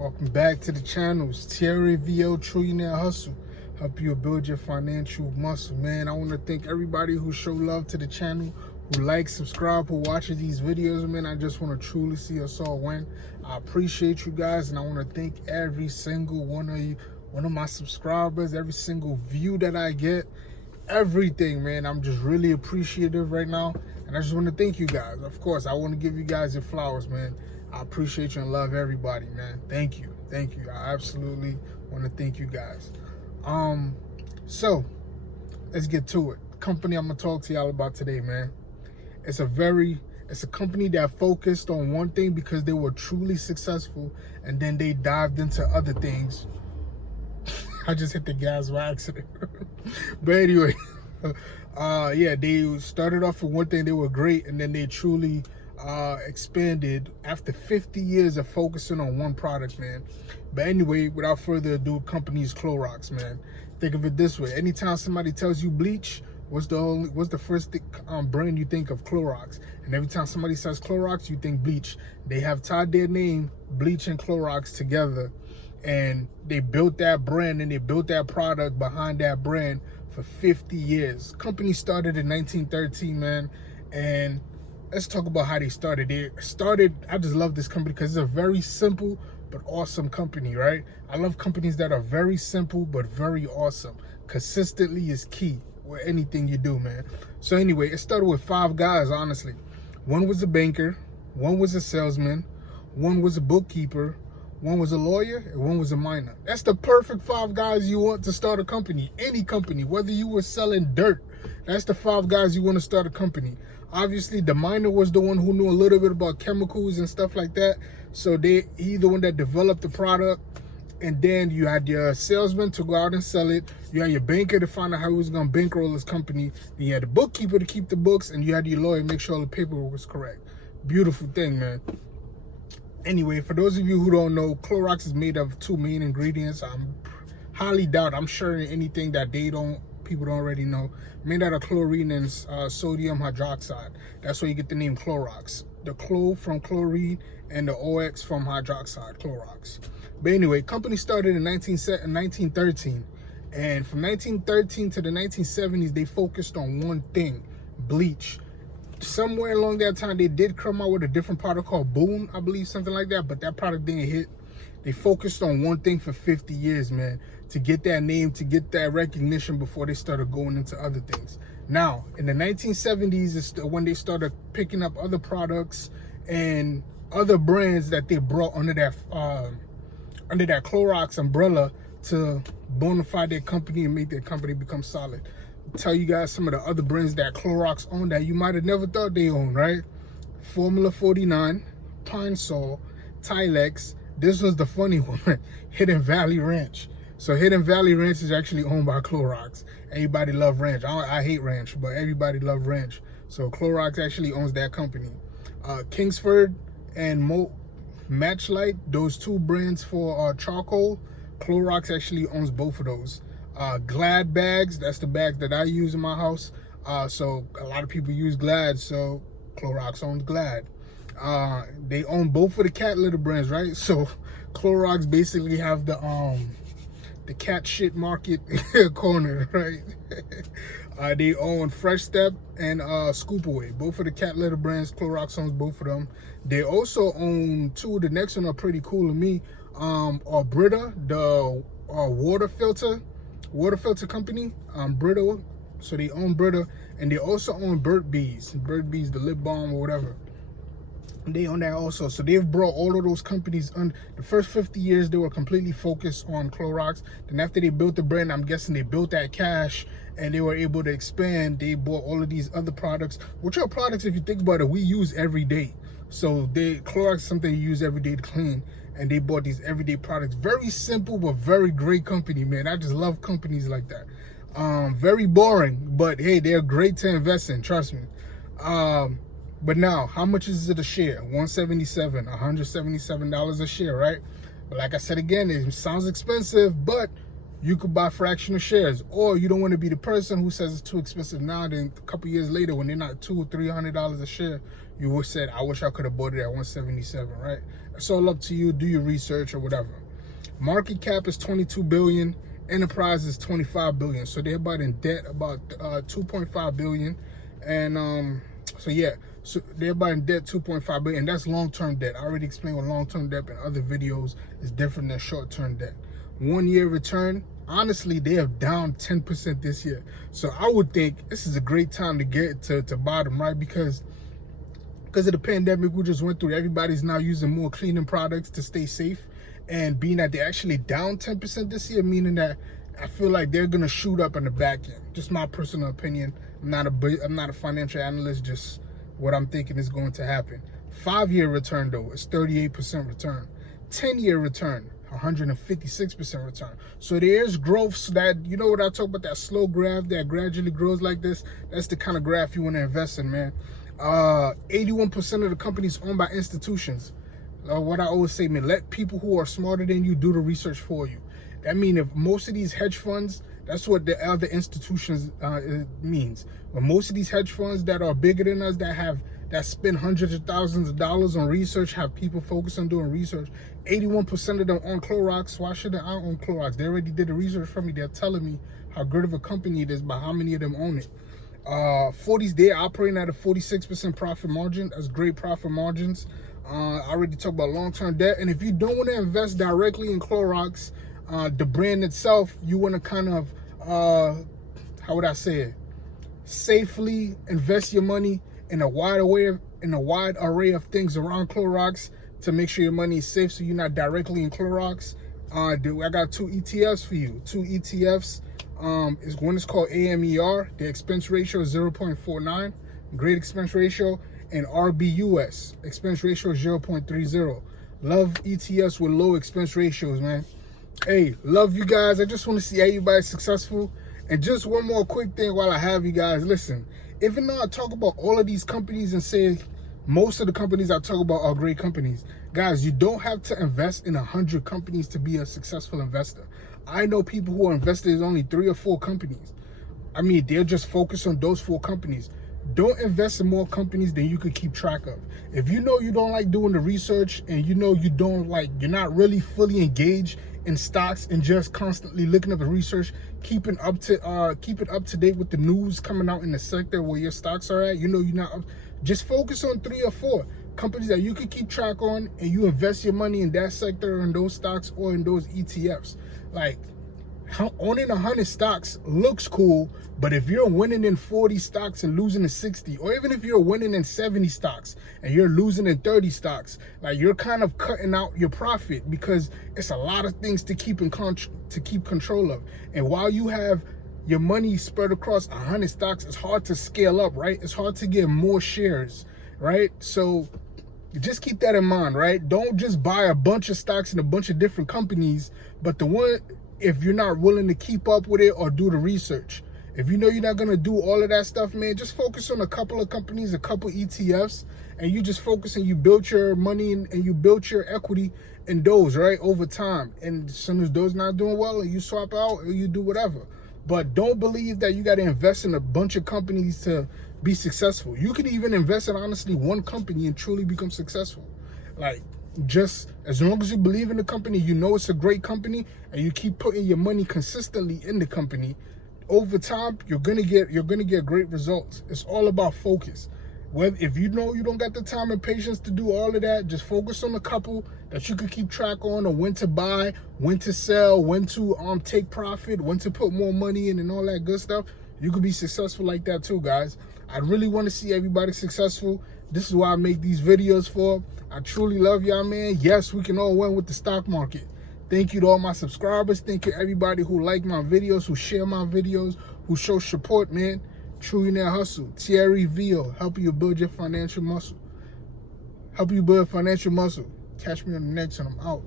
Welcome back to the channels. Thierry VO Trillionaire Hustle. Help you build your financial muscle, man. I want to thank everybody who show love to the channel, who likes, subscribe, who watches these videos, man. I just want to truly see us all win. I appreciate you guys, and I want to thank every single one of you, one of my subscribers, every single view that I get, everything, man. I'm just really appreciative right now, and I just want to thank you guys. Of course, I want to give you guys your flowers, man. I appreciate you and love everybody, man. Thank you. Thank you. I absolutely want to thank you guys. So let's get to it. The company I'm gonna talk to y'all about today, man. It's a company that focused on one thing because they were truly successful, and then they dived into other things. I just hit the gas by accident. But anyway, yeah, they started off with one thing, they were great, and then they truly expanded after 50 years of focusing on one product, man. But anyway, without further ado, company's Clorox, man. Think of it this way: anytime somebody tells you bleach, what's the first brand you think of? Clorox. And every time somebody says Clorox, you think bleach. They have tied their name, bleach and Clorox, together, and they built that brand and they built that product behind that brand for 50 years. Company started in 1913, man. And let's talk about how they started. I just love this company because it's a very simple but awesome company, right? I love companies that are very simple but very awesome. Consistently is key with anything you do, man. So anyway, it started with 5 guys, honestly. One was a banker, one was a salesman, one was a bookkeeper, one was a lawyer, and one was a miner. That's the perfect 5 guys you want to start a company. Any company, whether you were selling dirt, that's the 5 guys you want to start a company. Obviously, the miner was the one who knew a little bit about chemicals and stuff like that. So he the one that developed the product. And then you had your salesman to go out and sell it. You had your banker to find out how he was going to bankroll his company. Then you had the bookkeeper to keep the books. And you had your lawyer to make sure all the paperwork was correct. Beautiful thing, man. Anyway, for those of you who don't know, Clorox is made of 2 main ingredients. I'm highly doubt I'm sure anything that people don't already know. Made out of chlorine and sodium hydroxide. That's where you get the name Clorox. The chlor from chlorine and the OX from hydroxide, Clorox. But anyway, company started in 1913. And from 1913 to the 1970s, they focused on one thing: bleach. Somewhere along that time, they did come out with a different product called Boone, I believe, something like that. But that product didn't hit. They focused on one thing for 50 years, man, to get that name, to get that recognition before they started going into other things. Now, in the 1970s is when they started picking up other products and other brands that they brought under that Clorox umbrella to bona fide their company and make their company become solid. I'll tell you guys some of the other brands that Clorox owned that you might have never thought they owned, right? Formula 49, Pine Sol, Tilex. This was the funny one, Hidden Valley Ranch. So Hidden Valley Ranch is actually owned by Clorox. Everybody love ranch. I hate ranch, but everybody love ranch. So Clorox actually owns that company. Kingsford and Matchlight, those 2 brands for charcoal, Clorox actually owns both of those. Glad bags, that's the bag that I use in my house. So a lot of people use Glad, so Clorox owns Glad. They own both of the cat litter brands, right? So Clorox basically have the cat shit market corner, right? They own Fresh Step and Scoop Away. Both of the cat litter brands, Clorox owns both of them. They also own 2. The next one are pretty cool to me. Brita, the water filter company. Brita. So they own Brita, and they also own Burt's Bees. Burt's Bees, the lip balm or whatever. They own that also. So they've brought all of those companies on. The first 50 years, they were completely focused on Clorox. Then after they built the brand, I'm guessing they built that cash and they were able to expand. They bought all of these other products, which are products, if you think about it, we use every day. So Clorox is something you use every day to clean. And they bought these everyday products. Very simple, but very great company, man. I just love companies like that. Very boring, but hey, they're great to invest in, trust me. But now, how much is it a share? $177 a share, right? But like I said again, it sounds expensive, but you could buy fractional shares. Or you don't want to be the person who says it's too expensive now, then a couple years later when they're not $200 or $300 a share, you would said, I wish I could have bought it at 177, right? It's all up to you. Do your research or whatever. Market cap is 22 billion. Enterprise is 25 billion. So they're about in debt about 2.5 billion. And so yeah, so they're about in debt 2.5 billion. And that's long-term debt. I already explained what long-term debt in other videos is different than short-term debt. 1 year return, honestly, they have down 10% this year. So I would think this is a great time to get to bottom, right? Because of the pandemic we just went through, everybody's now using more cleaning products to stay safe. And being that they're actually down 10% this year, meaning that I feel like they're gonna shoot up in the back end. Just my personal opinion. I'm not a financial analyst, just what I'm thinking is going to happen. 5-year return though is 38% return. 10-year return, 156% return. So there's growth. So that, you know what I talk about, that slow graph that gradually grows like this? That's the kind of graph you want to invest in, man. 81% of the companies owned by institutions. What I always say, man, let people who are smarter than you do the research for you. That means if most of these hedge funds, that's what the other institutions means. But most of these hedge funds that are bigger than us, that spend hundreds of thousands of dollars on research, have people focus on doing research. 81% of them own Clorox. Why shouldn't I own Clorox? They already did the research for me. They're telling me how good of a company it is by how many of them own it. 40s, they're operating at a 46% profit margin. That's great profit margins. I already talked about long-term debt. And if you don't want to invest directly in Clorox, the brand itself, you want to kind of, how would I say it? Safely invest your money in a wide array of things around Clorox to make sure your money is safe so you're not directly in Clorox. I got 2 ETFs for you. 2 ETFs. One is called AMER. The expense ratio is 0.49. Great expense ratio. And RBUS, expense ratio is 0.30. Love ETFs with low expense ratios, man. Hey, love you guys. I just want to see everybody successful. And just one more quick thing while I have you guys. Listen, even though I talk about all of these companies and say most of the companies I talk about are great companies, guys, you don't have to invest in 100 companies to be a successful investor. I know people who are invested in only 3 or 4 companies. I mean, they're just focused on those 4 companies. Don't invest in more companies than you could keep track of. If you know you don't like doing the research and you know you're not really fully engaged in stocks and just constantly looking up the research, keeping up to date with the news coming out in the sector where your stocks are at, you know you're not up, just focus on 3 or 4 companies that you could keep track on, and you invest your money in that sector, in those stocks, or in those ETFs. Like, owning 100 stocks looks cool, but if you're winning in 40 stocks and losing in 60, or even if you're winning in 70 stocks and you're losing in 30 stocks, like, you're kind of cutting out your profit, because it's a lot of things to keep control of. And while you have your money spread across 100 stocks, it's hard to scale up, right? It's hard to get more shares, right? So just keep that in mind, right? Don't just buy a bunch of stocks in a bunch of different companies, but if you're not willing to keep up with it or do the research. If you know you're not going to do all of that stuff, man, just focus on a couple of companies, a couple ETFs, and you just focus and you build your money and you build your equity in those, right, over time. And as soon as those not doing well, you swap out or you do whatever. But don't believe that you got to invest in a bunch of companies to be successful. You could even invest in, honestly, one company and truly become successful. Like, just as long as you believe in the company, you know it's a great company, and you keep putting your money consistently in the company, over time you're gonna get great results. It's all about focus. If you know you don't got the time and patience to do all of that, just focus on a couple that you could keep track on, or when to buy, when to sell, when to take profit, when to put more money in, and all that good stuff. You could be successful like that too, guys. I really want to see everybody successful. This is why I make these videos for. I truly love y'all, man. Yes, we can all win with the stock market. Thank you to all my subscribers. Thank you everybody who like my videos, who share my videos, who show support, man. Trillionaire Hustle. Thierry Vio, helping you build your financial muscle. Catch me on the next one. I'm out.